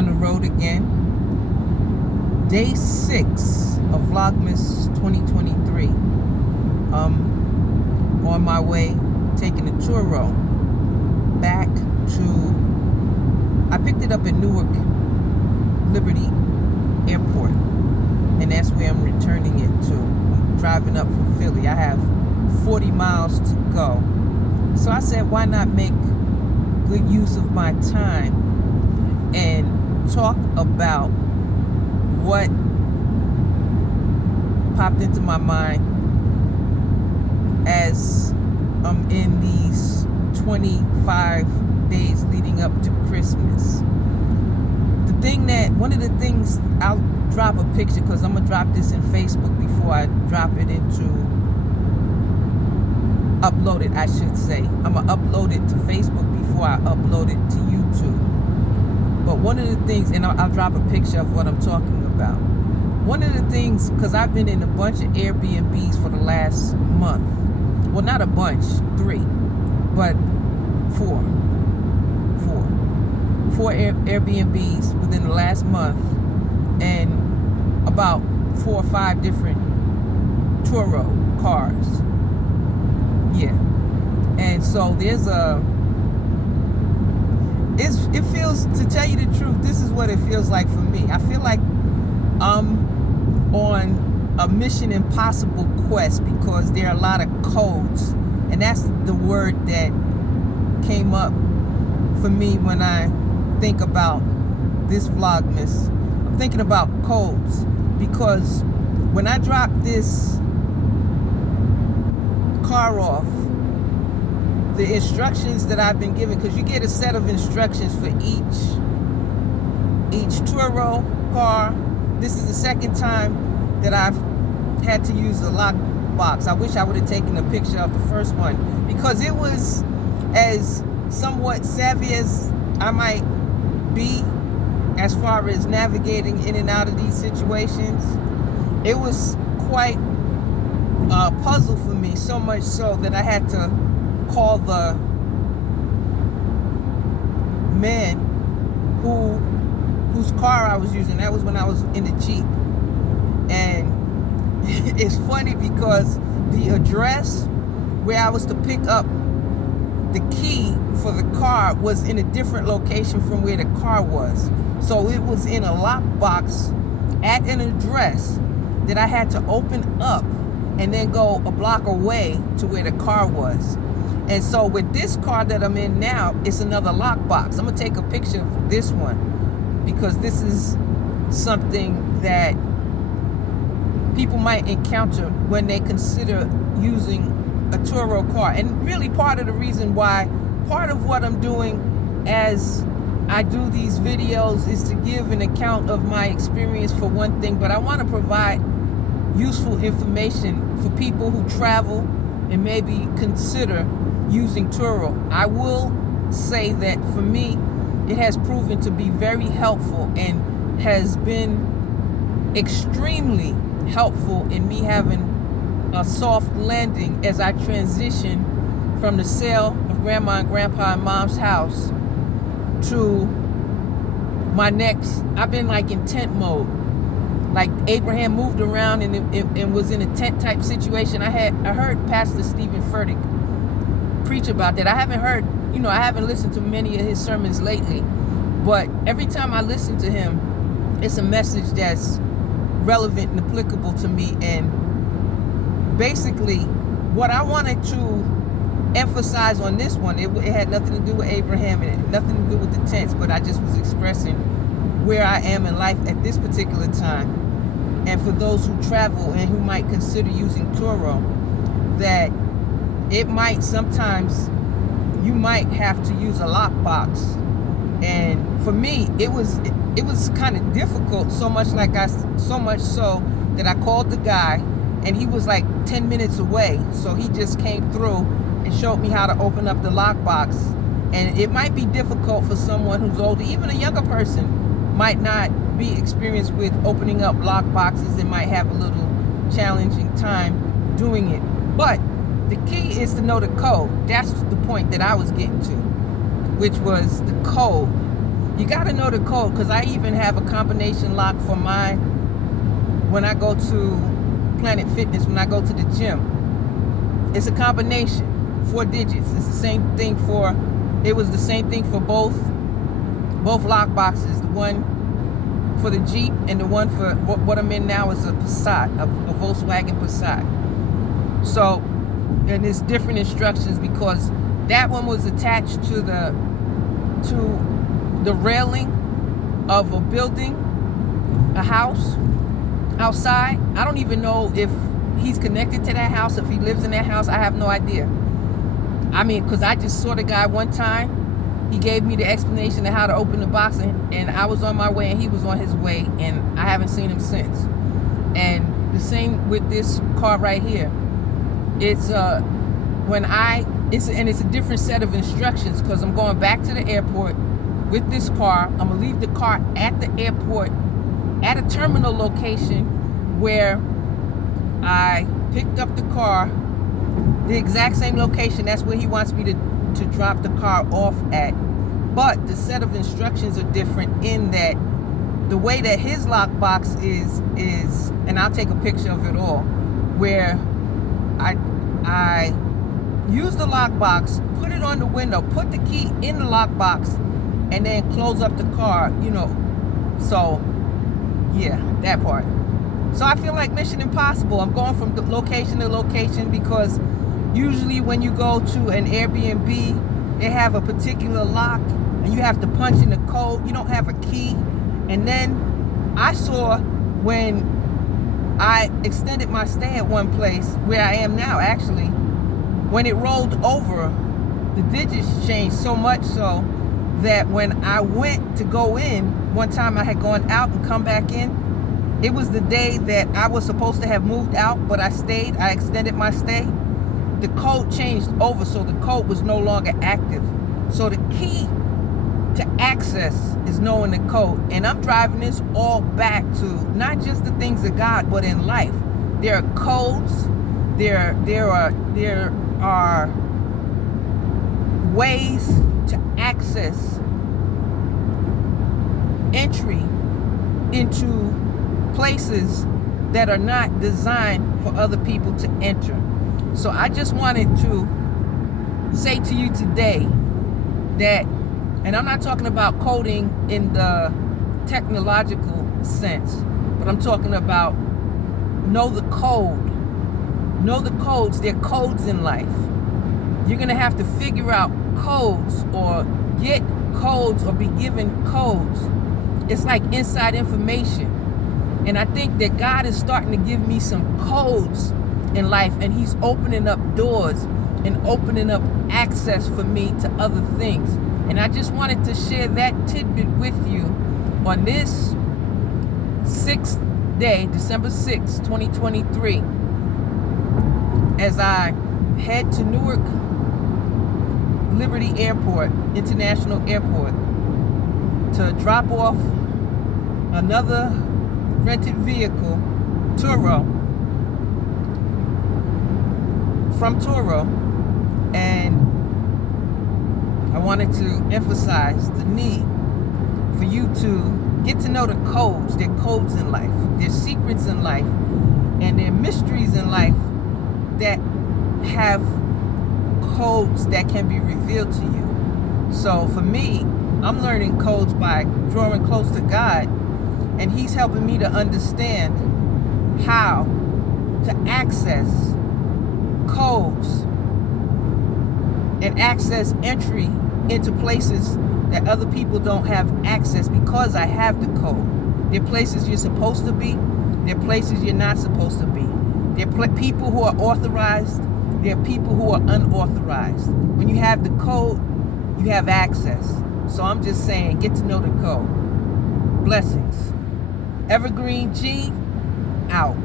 on the road again. Day 6 of Vlogmas 2023. On my way, taking a Turo back to, I picked it up at Newark Liberty Airport, and that's where I'm returning it to. I'm driving up from Philly. I have 40 miles to go. So I said, why not make good use of my time and talk about what popped into my mind as I'm in these 25 days leading up to Christmas. One of the things, I'll drop a picture because I'm going to drop this in Facebook before I drop it upload it, I should say. I'm going to upload it to Facebook before I upload it to YouTube. But one of the things, and I'll drop a picture of what I'm talking about. One of the things, because I've been in a bunch of Airbnbs for the last month. Well, not a bunch, 3, but 4. 4 Airbnbs within the last month, and about 4 or 5 different Turo cars. Yeah. And so there's it feels, to tell you the truth, this is what it feels like for me. I feel like I'm on a Mission Impossible quest because there are a lot of codes, and that's the word that came up for me when I think about this Vlogmas. I'm thinking about codes, because when I drop this car off, the instructions that I've been given, because you get a set of instructions for each Turo car. This is the second time that I've had to use a lock box. I wish I would have taken a picture of the first one, because it was, as somewhat savvy as I might be as far as navigating in and out of these situations, it was quite a puzzle for me, so much so that I had to call the man whose car I was using. That was when I was in the Jeep. And it's funny because the address where I was to pick up the key for the car was in a different location from where the car was. So it was in a lockbox at an address that I had to open up and then go a block away to where the car was. And so with this car that I'm in now, it's another lockbox. I'm gonna take a picture of this one, because this is something that people might encounter when they consider using a Turo car. And really part of the reason why, part of what I'm doing as I do these videos is to give an account of my experience, for one thing, but I want to provide useful information for people who travel and maybe consider using Turo. I will say that for me, it has proven to be very helpful and has been extremely helpful in me having a soft landing as I transition from the sale of Grandma and Grandpa and Mom's house to my next. I've been like in tent mode. Like Abraham moved around and was in a tent type situation. I heard Pastor Stephen Furtick preach about that. I haven't listened to many of his sermons lately, but every time I listen to him, it's a message that's relevant and applicable to me. And basically, what I wanted to emphasize on this one, it had nothing to do with Abraham and it had nothing to do with the tents, but I just was expressing where I am in life at this particular time. And for those who travel and who might consider using Turo, that it might sometimes, you might have to use a lockbox. And for me, it was kind of difficult, so much so that I called the guy, and he was like 10 minutes away. So he just came through and showed me how to open up the lockbox. And it might be difficult for someone who's older, even a younger person might not be experienced with opening up lock boxes and might have a little challenging time doing it. But the key is to know the code. That's the point that I was getting to, which was the code. You got to know the code, because I even have a combination lock for mine when I go to Planet Fitness, when I go to the gym. It's a combination, 4 digits. It's the same thing for, it was the same thing for both lock boxes. The one for the Jeep and the one for what I'm in now is a Passat, a Volkswagen Passat. So, and it's different instructions because that one was attached to the railing of a building, a house outside. I don't even know if he's connected to that house, if he lives in that house. I have no idea. I mean, because I just saw the guy one time. He gave me the explanation of how to open the box, and I was on my way and he was on his way, and I haven't seen him since. And the same with this car right here. It's it's a different set of instructions, because I'm going back to the airport with this car. I'm gonna leave the car at the airport at a terminal location where I picked up the car, the exact same location. That's where he wants me to drop the car off at. But the set of instructions are different in that the way that his lockbox is, and I'll take a picture of it all, where I use the lockbox, put it on the window, put the key in the lockbox, and then close up the car, you know. So, yeah, that part. So I feel like Mission Impossible. I'm going from location to location, because usually when you go to an Airbnb, they have a particular lock, and you have to punch in the code. You don't have a key. And then I saw when I extended my stay at one place, where I am now actually, when it rolled over, the digits changed so much so that when I went to go in, one time I had gone out and come back in, it was the day that I was supposed to have moved out, but I stayed, I extended my stay. The code changed over, so the code was no longer active. So the key to access is knowing the code. And I'm driving this all back to not just the things of God, but in life. There are codes, there are ways to access entry into places that are not designed for other people to enter. So I just wanted to say to you today that, and I'm not talking about coding in the technological sense, but I'm talking about know the code. Know the codes. There are codes in life. You're going to have to figure out codes, or get codes, or be given codes. It's like inside information. And I think that God is starting to give me some codes in life, and he's opening up doors and opening up access for me to other things. And I just wanted to share that tidbit with you on this 6th day, December 6th, 2023, as I head to Newark Liberty Airport, International Airport, to drop off another rented vehicle, Turo, from Turo. And I wanted to emphasize the need for you to get to know the codes. There are codes in life, there's secrets in life, and there are mysteries in life that have codes that can be revealed to you. So for me, I'm learning codes by drawing close to God, and he's helping me to understand how to access codes and access entry into places that other people don't have access, because I have the code. There are places you're supposed to be. There are places you're not supposed to be. There are people who are authorized. There are people who are unauthorized. When you have the code, you have access. So I'm just saying, get to know the code. Blessings. Evergreen G, out.